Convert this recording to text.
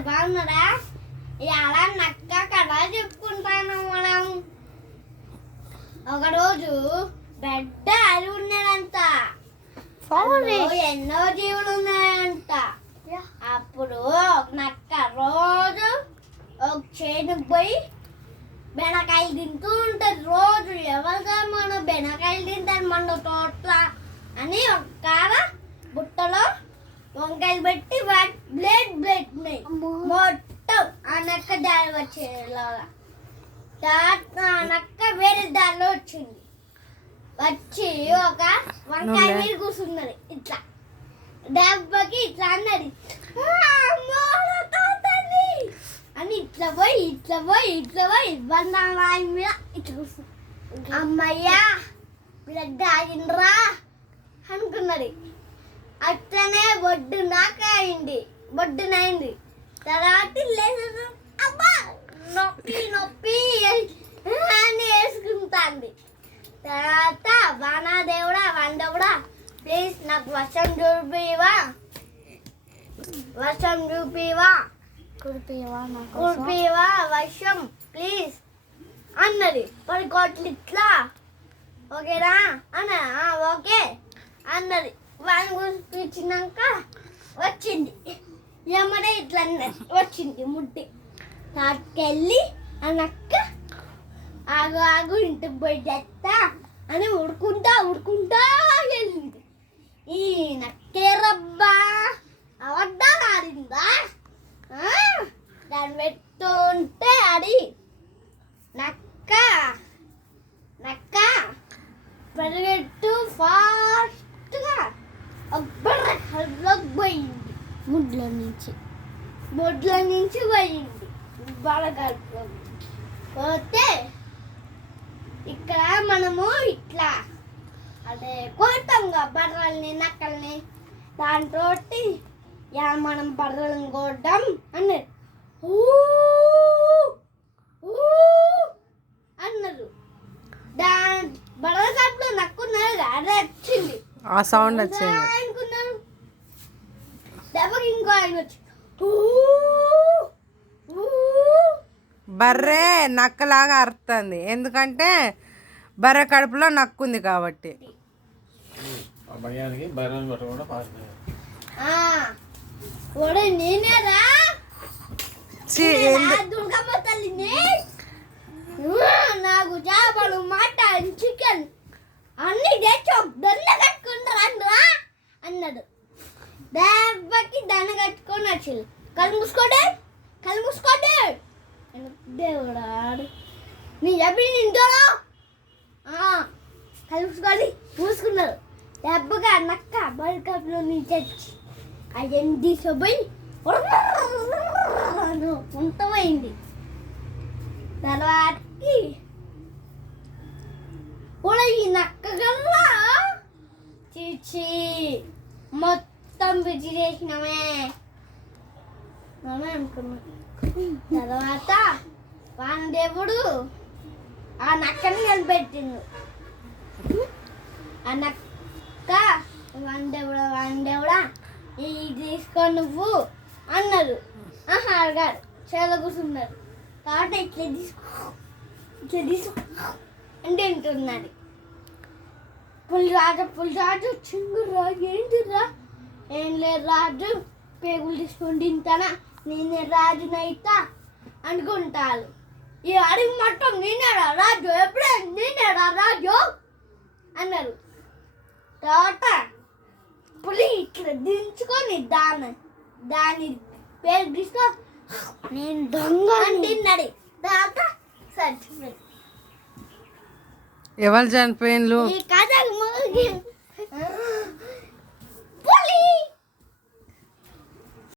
అందరు బాగున్నారా? ఇలా నక్క కథ చెప్పుకుంటాను మనం. ఒకరోజు పెద్ద అడవి ఉన్నదంట. ఎన్నో జీవులు ఉన్నాయంట. అప్పుడు నక్క రోజు ఒక చేనుకు పోయి బెనకాయలు తింటూ ఉంటుంది. రోజు ఎవరిగా మన బెనకాయలు తింటారు మన తోట అని ఒక కాడ బుట్టలో వంకాయలు పెట్టి బ్లేడ్ మొత్తం ఆ నక్క దారి వచ్చేలాగా ఆ నక్క వేరే దారిలో వచ్చింది. వచ్చి ఒక వంకాయ మీద కూర్చున్నది. ఇట్లా దెబ్బకి ఇట్లా అన్నది అని ఇట్లా పోయి బండారాయి మీద ఇట్లా కూర్చుంది. అమ్మయ్యా బిడ్డ ఆగిండ్రా అనుకున్నది. అట్లనే బొడ్డునైంది. తర్వాత లేదు అబ్బా నొప్పి అని వేసుకుంటాంది. తర్వాత వానాదేవుడా వండవుడా ప్లీజ్ నాకు వర్షం కురిపివా వర్షం ప్లీజ్ అన్నది. 10 కోట్లు ఇట్లా ఓకేనా అన్న ఓకే అన్నది. వాని కురిపించినాక వచ్చింది. ఎమ్మడే ఇట్లా అన్నది. వచ్చింది ముట్టి తాటుకెళ్ళి ఆ నక్క ఆగు ఇంటికి పోయి చేస్తా అని ఉడుకుంటా వెళ్ళింది. ఈ నక్కే రబ్బా అబద్ధాలు ఆడిందా? దాన్ని పెట్టుకుంటే అది నక్క పరిగెట్టు ఫాస్ట్గా పోయింది. ముడ్ల నుంచి పోయింది బలగడుపులో పోతే. ఇక్కడ మనము ఇట్లా అదే కొడతాంగా బర్రెల్ని నక్కల్ని. దాంతో మనం బర్రెలను కొడదాం అన్నారు. అన్నారు. బర్రెల షాప్లో నక్కున్నారు. అదే వచ్చింది ఆ సౌండ్ వచ్చింది అనుకున్నాను. దెబ్బకి ఇంకో ఆయన వచ్చి బర్రె నక్కలాగా అరుతుంది. ఎందుకంటే బర్రె కడుపులో నక్కుంది కాబట్టి. నేనేరా దుర్గమ్మ తల్లిని, నాకు చేపలు మటన్ చికెన్ అన్ని తెచ్చి ఒక దండ కట్టుకుంటారా అన్నాడు. దెబ్బకి దండ కట్టుకొని వచ్చింది. కళ్ళు మూసుకోండి దేవుడాడు నీ చెప్పి నింటోరా కలుసుకొని పూసుకున్నారు. దెబ్బగా నక్క బల్కప్లో నుంచి వచ్చి అవన్నీ తీసుకుపోయి ఉంటమైంది. తర్వాతకి కూడా ఈ నక్క కల్లా చీచి మొత్తం పిచ్చి చేసినామే అనుకున్నా. తర్వాత వానదేవుడు ఆ నక్కని కనిపెట్టిండు. ఆ నక్క వానదేవుడా ఇది తీసుకో నువ్వు అన్నారు. అడిగారు. చేత కూర్చున్నారు. తర్వాత ఇట్లా తీసుకో అంటే వింటున్నది. పులిరాజు చింగురా ఏంటిరా? ఏం లేదు రాజు, పేగులు తీసుకొని తింటానా, నేనే రాజునైతా అనుకుంటారు. ఈ అడిగి మొత్తం నేనేడా రాజు, ఎప్పుడే నేనేడా రాజు అన్నారు. తర్వాత పులి ఇట్లా దించుకొని దాని పేరు తీసుకో నేను దొంగ అంటున్నాడు. తర్వాత చచ్చిపోయింది. ఎవరు చనిపోయిండ్రు? ఈ కథ